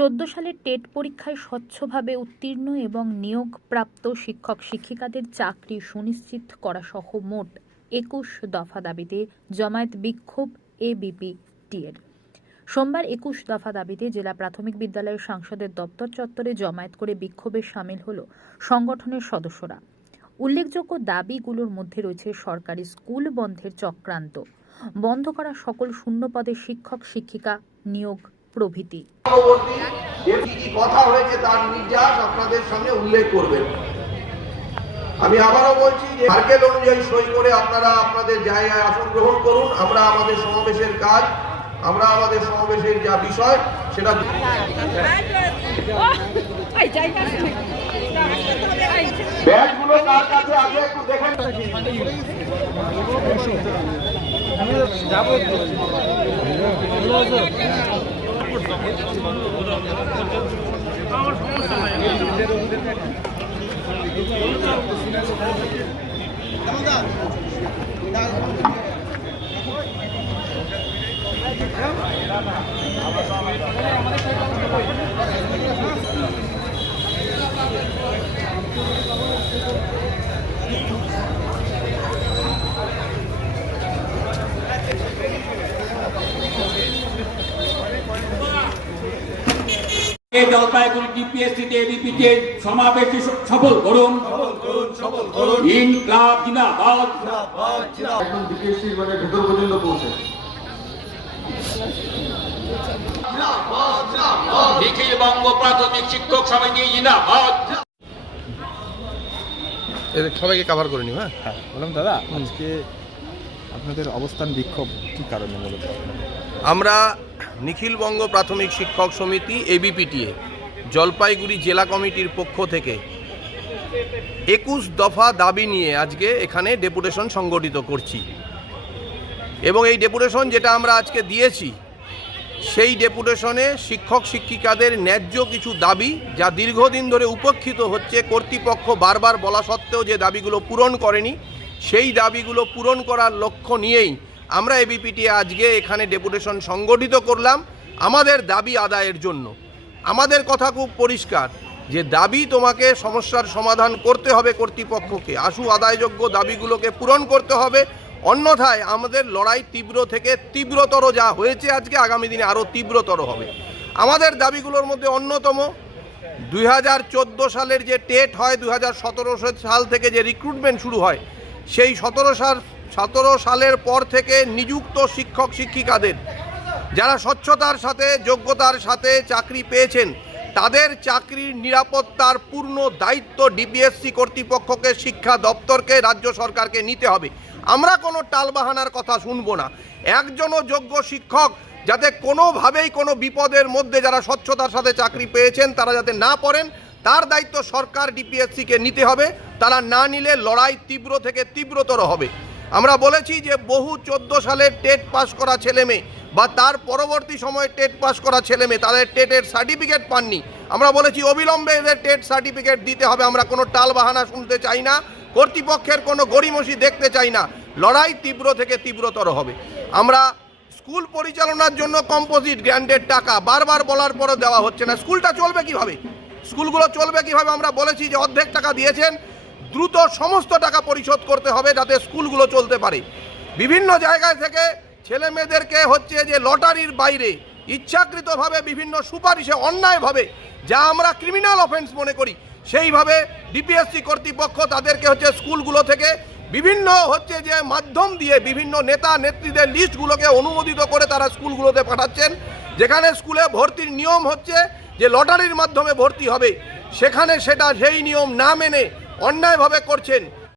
চোদ্দ সালের টেট পরীক্ষায় স্বচ্ছভাবে উত্তীর্ণ এবং নিয়োগপ্রাপ্ত শিক্ষক শিক্ষিকাদের চাকরি সুনিশ্চিত করা সহ মোট একুশ দফা দাবিতে জমায়েত বিক্ষোভ এবিপি টিএর সোমবার একুশ দফা দাবিতে জেলা প্রাথমিক বিদ্যালয়ের সাংসদের দপ্তর চত্বরে জমায়েত করে বিক্ষোভে সামিল হল সংগঠনের সদস্যরা। উল্লেখযোগ্য দাবিগুলোর মধ্যে রয়েছে সরকারি স্কুল বন্ধের চক্রান্ত। বন্ধ করা সকল শূন্য পদে শিক্ষক শিক্ষিকা নিয়োগ প্রভৃতি। কথা হয়েছে তার নির্যাস আপনাদের সামনে উল্লেখ করবেন। আমি আবারও বলছি যে মার্কেট অনুযায়ী সই করে আপনারা আপনাদের জায়গায় আসন গ্রহণ করুন। আমরা আমাদের সমাবেশের কাজ আমরা আমাদের সমাবেশের যা বিষয় সেটা ব্যাগগুলো কার কাছে? আছে একটু দেখেন এই জলপাইগুড়ি ডিপিএসসিতে এবিপিতে সমাবেশে সফল করুন। ইনকলাব জিন্দাবাদ। একদম ডিপিএসসির মানে ভেতর পর্যন্ত পৌঁছে। নিখিল বঙ্গ প্রাথমিক শিক্ষক সমিতি জিন্দাবাদ। সবাইকে কভার করে নিও হ্যাঁ? হ্যাঁ। বললাম দাদা আজকে আপনাদের অবস্থান বিক্ষোভ কী কারণে মূলত? আমরা নিখিলবঙ্গ প্রাথমিক শিক্ষক সমিতি এবিপিটিএ জলপাইগুড়ি জেলা কমিটির পক্ষ থেকে একুশ দফা দাবি নিয়ে আজকে এখানে ডেপুটেশন সংগঠিত করছি। এবং এই ডেপুটেশন যেটা আমরা আজকে দিয়েছি, সেই ডেপুটেশনে শিক্ষক শিক্ষিকাদের ন্যায্য কিছু দাবি যা দীর্ঘদিন ধরে উপেক্ষিত হচ্ছে, কর্তৃপক্ষ বারবার বলা সত্ত্বেও যে দাবিগুলো পূরণ করেনি সেই দাবিগুলো পূরণ করার লক্ষ্য নিয়েই আমরা এবিপিটি আজকে এখানে ডেপুটেশন সংগঠিত করলাম আমাদের দাবি আদায়ের জন্য। আমাদের কথা খুব পরিষ্কার, যে দাবি তোমাকে সমস্যার সমাধান করতে হবে কর্তৃপক্ষকে। আশু আদায়যোগ্য দাবিগুলোকে পূরণ করতে হবে। অন্যথায় আমাদের লড়াই তীব্র থেকে তীব্রতর যা হয়েছে আজকে, আগামী দিনে আরও তীব্রতর হবে। আমাদের দাবিগুলোর মধ্যে অন্যতম, দুই হাজার চোদ্দ সালের যে টেট হয়, দুই হাজার সতেরো সাল থেকে যে রিক্রুটমেন্ট শুরু হয় সেই সতেরো সাল, সতেরো সালের পর থেকে নিযুক্ত শিক্ষক শিক্ষিকাদের যারা স্বচ্ছতার সাথে, যোগ্যতার সাথে চাকরি পেয়েছেন, তাদের চাকরির নিরাপত্তার পূর্ণ দায়িত্ব ডিপিএসসি কর্তৃপক্ষকে, শিক্ষা দপ্তরকে, রাজ্য সরকারকে নিতে হবে। আমরা কোনো টালবাহানার কথা শুনব না। একজনও যোগ্য শিক্ষক যাতে কোনোভাবেই কোনো বিপদের মধ্যে যারা স্বচ্ছতার সাথে চাকরি পেয়েছেন, তারা যাতে না পড়েন তার দায়িত্ব সরকার ডিপিএসসিকে নিতে হবে। তারা না নিলে লড়াই তীব্র থেকে তীব্রতর হবে। আমরা বলেছি যে বহু চোদ্দ সালে টেট পাস করা ছেলে মেয়ে বা তার পরবর্তী সময়ে টেট পাস করা ছেলে মেয়ে, তাদের টেটের সার্টিফিকেট পাননি। আমরা বলেছি অবিলম্বে এদের টেট সার্টিফিকেট দিতে হবে। আমরা কোনো টাল বাহানা শুনতে চাই না, কর্তৃপক্ষের কোনো গড়িমসি দেখতে চাই না। লড়াই তীব্র থেকে তীব্রতর হবে। আমরা স্কুল পরিচালনার জন্য কম্পোজিট গ্র্যান্ডের টাকা বারবার বলার পরও দেওয়া হচ্ছে না। স্কুলটা চলবে কীভাবে? স্কুলগুলো চলবে কীভাবে আমরা বলেছি যে অর্ধেক টাকা দিয়েছেন, দ্রুত সমস্ত টাকা পরিশোধ করতে হবে যাতে স্কুলগুলো চলতে পারে। বিভিন্ন জায়গায় থেকে ছেলে মেয়েদেরকে হচ্ছে যে লটারির বাইরে ইচ্ছাকৃতভাবে বিভিন্ন সুপারিশে, অন্যায়ভাবে যা আমরা ক্রিমিনাল অফেন্স মনে করি, সেইভাবে ডিপিএসসি কর্তৃপক্ষ তাদেরকে হচ্ছে স্কুলগুলো থেকে বিভিন্ন হচ্ছে যে মাধ্যম দিয়ে বিভিন্ন নেতা, নেত্রীদের লিস্টগুলোকে অনুমোদিত করে তারা স্কুলগুলোতে পাঠাচ্ছেন। যেখানে স্কুলে ভর্তির নিয়ম হচ্ছে যে লটারির মাধ্যমে ভর্তি হবে সেখানে সেটা সেই নিয়ম না মেনে অন্যায়ভাবে করছেন